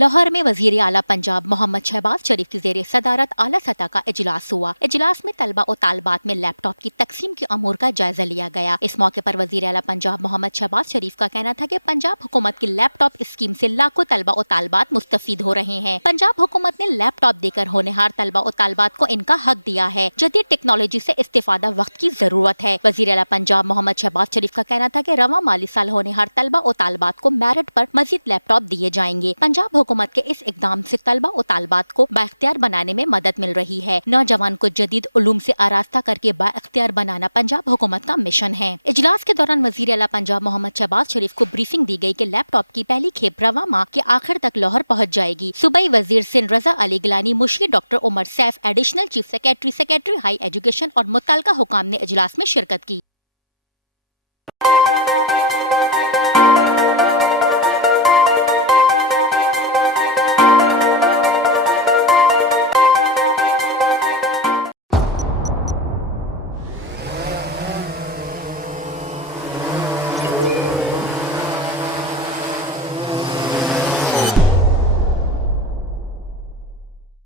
लाहौर में वजीर आला पंजाब मोहम्मद शहबाज शरीफ की जेर सदारत आला सतह का इजलास हुआ। इजलास में तलबा और तालबात में लैपटॉप की तकसीम के अमूर का जायजा लिया गया। इस मौके पर वजीर आला पंजाब मोहम्मद शहबाज शरीफ का कहना था कि पंजाब हुकूमत की लैपटॉप स्कीम से लाखों तलबा और तालबात मुस्तफीद हो रहे हैं। पंजाब हुकूमत ने लैपटॉप देकर होनहार तलबा और तालबात को इनका हक दिया है। जदीद टेक्नोलॉजी से इस्तेफादा वक्त की जरूरत है। वजीर आला पंजाब मोहम्मद शहबाज शरीफ का कहना था कि रवा माली साल होनहार तलबा और तालबात को मेरिट पर मजीद लैपटॉप दिए जाएंगे। पंजाब हुकूमत के इस इकदाम से तलबा और तालबात को बाइख्तियार बनाने में मदद मिल रही है। नौजवान को जदीद उलूम से आरास्ता करके बाइख्तियार बनाना पंजाब हुकूमत का मिशन है। इजलास के दौरान वजीर आला पंजाब मोहम्मद शहबाज शरीफ को ब्रीफिंग दी गई कि लैपटॉप की पहली खेप रवा माह के आखिर तक लाहौर पहुँच जाएगी। सूबाई वजीर सिंध रजा Ali Gilani, Musheer doctor Umar Saif, additional chief secretary high education और मुतल्लिका हुकाम ने इजलास में शिरकत की।